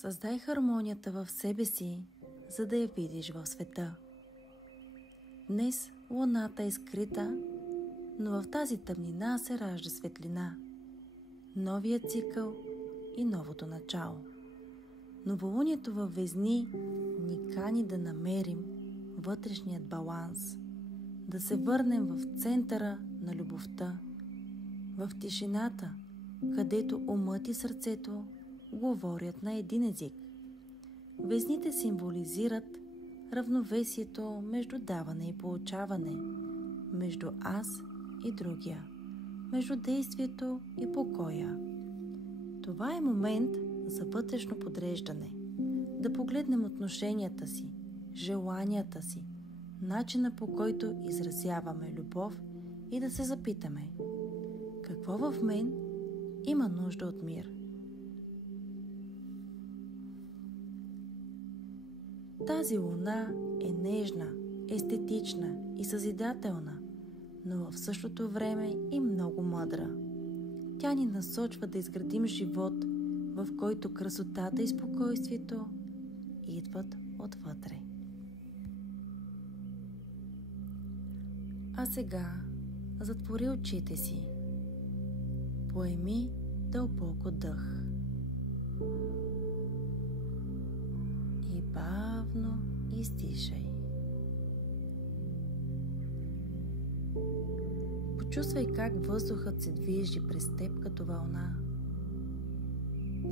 Създай хармонията в себе си, за да я видиш в света. Днес луната е скрита, но в тази тъмнина се ражда светлина, новият цикъл и новото начало. Новолунието във Везни ни кани да намерим вътрешният баланс, да се върнем в центъра на любовта, в тишината, където умът и сърцето говорят на един език. Везните символизират равновесието между даване и получаване, между аз и другия, между действието и покоя. Това е момент за вътрешно подреждане, да погледнем отношенията си, желанията си, начина по който изразяваме любов и да се запитаме: какво в мен има нужда от мир? Тази луна е нежна, естетична и съзидателна, но в същото време и много мъдра. Тя ни насочва да изградим живот, в който красотата и спокойствието идват отвътре. А сега затвори очите си. Поеми дълбоко дъх. И бавно издишай. Почувствай как въздухът се движи през теб като вълна.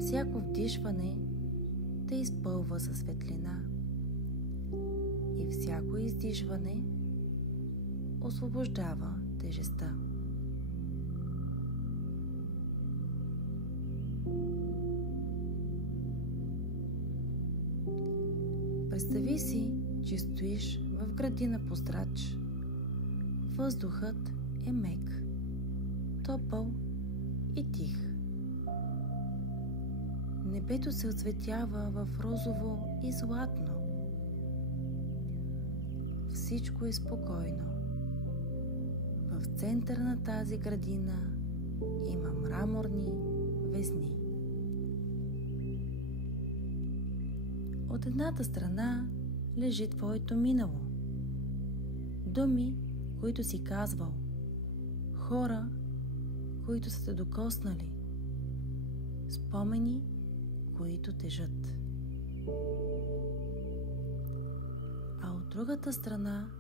Всяко вдишване те изпълва със светлина и всяко издишване освобождава тежестта. Представи си, че стоиш в градина пустрач. Въздухът е мек, топъл и тих. Небето се оцветява в розово и златно. Всичко е спокойно. В центъра на тази градина има мраморни везни. От едната страна лежи твоето минало. Думи, които си казвал. Хора, които са те докоснали. Спомени, които тежат. А от другата страна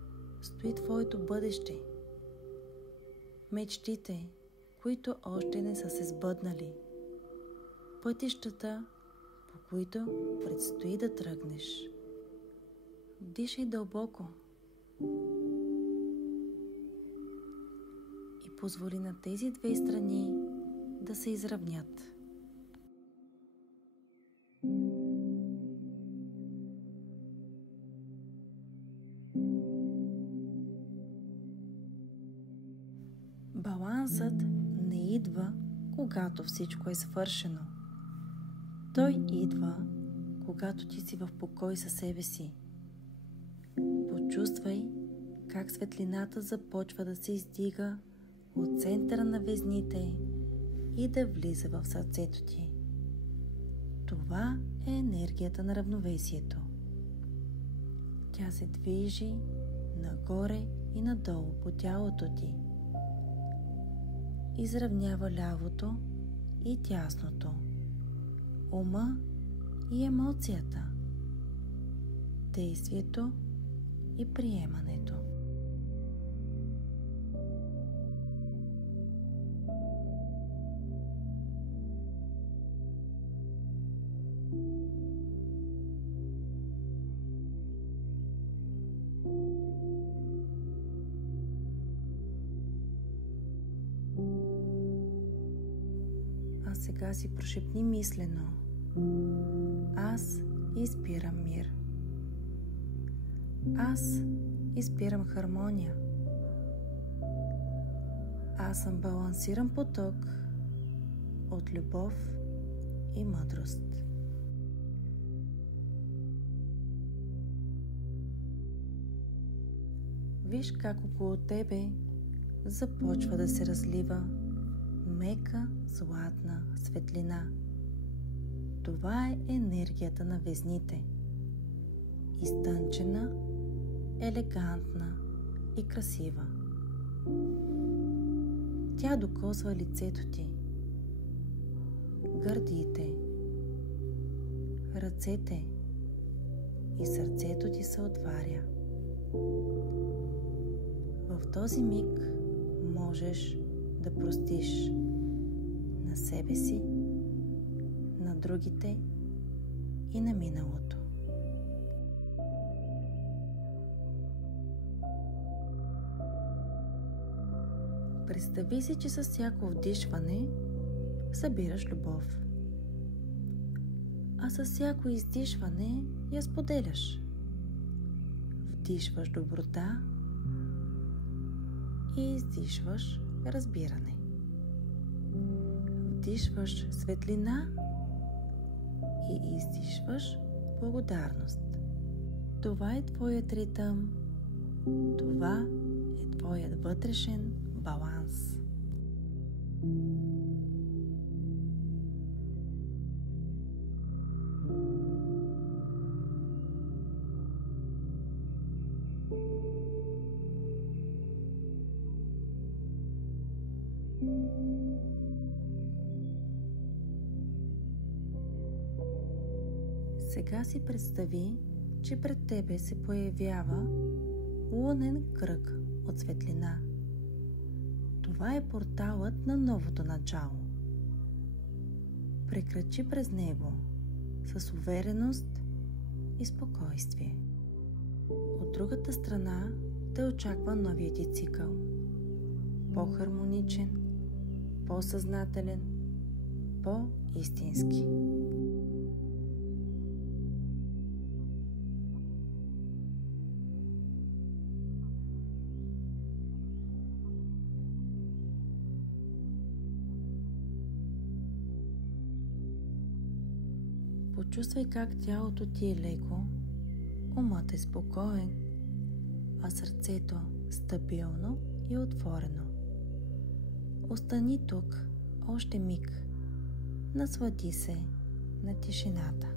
стои твоето бъдеще. Мечтите, които още не са се сбъднали. Пътищата, по които предстои да тръгнеш. Дишай дълбоко и позволи на тези две страни да се изравнят. Балансът не идва, когато всичко е свършено. Той идва, когато ти си в покой със себе си. Почувствай как светлината започва да се издига от центъра на везните и да влиза в сърцето ти. Това е енергията на равновесието. Тя се движи нагоре и надолу по тялото ти. Изравнява лявото и дясното, ума и емоцията, действието и приемането. А сега си прошепни мислено: аз избирам мир. Аз избирам хармония. Аз съм балансиран поток от любов и мъдрост. Виж как около тебе започва да се разлива мека златна светлина. Това е енергията на везните. Изтънчена, елегантна и красива. Тя докосва лицето ти, гърдите, ръцете и сърцето ти се отваря. В този миг можеш да простиш на себе си, на другите и на миналото. Представи си, че с всяко вдишване събираш любов, а с всяко издишване я споделяш. Вдишваш доброта и издишваш разбиране. Вдишваш светлина и издишваш благодарност. Това е твоят ритъм. Това е твоят вътрешен баланс. Сега си представи, че пред тебе се появява лунен кръг от светлина. Това е порталът на новото начало. Прекрачи през него с увереност и спокойствие. От другата страна те очаква новият ти цикъл. По-хармоничен, по-съзнателен, по-истински. Почувствай как тялото ти е леко, умът е спокоен, а сърцето стабилно и отворено. Остани тук още миг. Наслади се на тишината.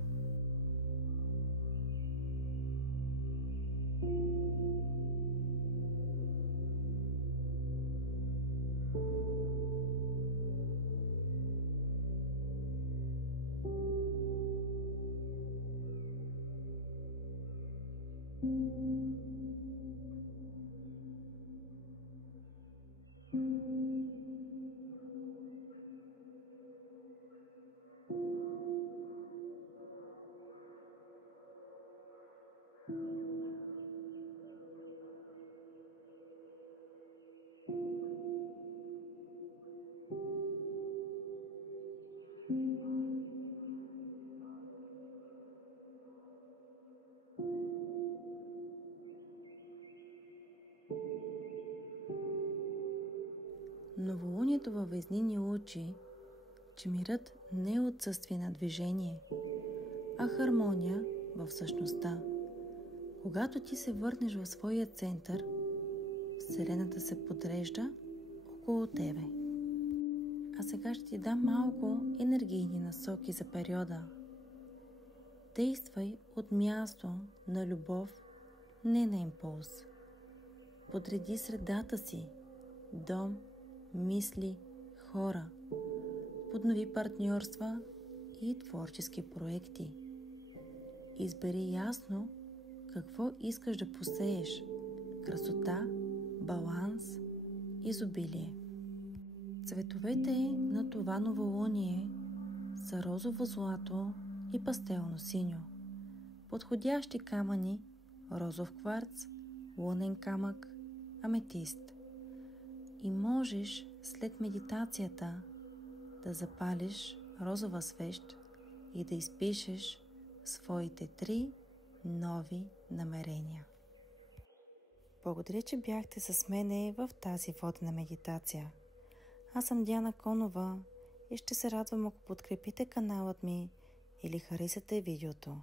Новолунието във Везни ни учи, че мирът не е отсъствие на движение, а хармония в същността. Когато ти се върнеш в своя център, Вселената се подрежда около тебе. А сега ще ти дам малко енергийни насоки за периода. Действай от място на любов, не на импулс. Подреди средата си, дом, мисли, хора. Поднови партньорства и творчески проекти. Избери ясно какво искаш да посееш – красота, баланс, изобилие. Цветовете на това новолуние са розово злато и пастелно синьо. Подходящи камъни – розов кварц, лунен камък, аметист. И можеш след медитацията да запалиш розова свещ и да изпишеш своите 3 нови намерения. Благодаря, че бяхте с мене в тази водена медитация. Аз съм Диана Конова и ще се радвам, ако подкрепите каналът ми или харесате видеото.